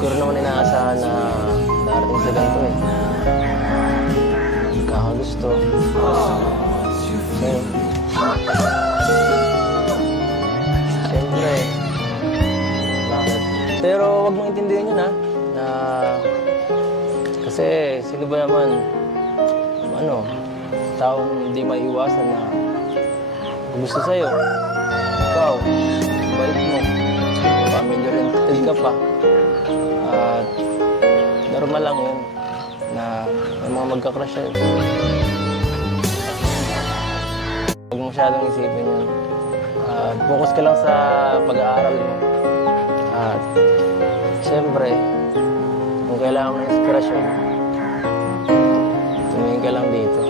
ko rin naman inaasahan na darating sa ganito eh. Kakagusto. Sa'yo. Siyempre. Bakit? Pero huwag mong intindihin yun ha. Na... Kasi sino ba naman, taong hindi maiiwasan na gusto sa'yo. Ikaw, bait mo. Family-oriented ka pa. At normal lang yun na may mga magka-crush sa'yo. Huwag mo masyadong isipin yun. Focus ka lang sa pag-aaral mo. At siyempre, kung kailangan mo ng inspirasyon, tumingin ka lang dito.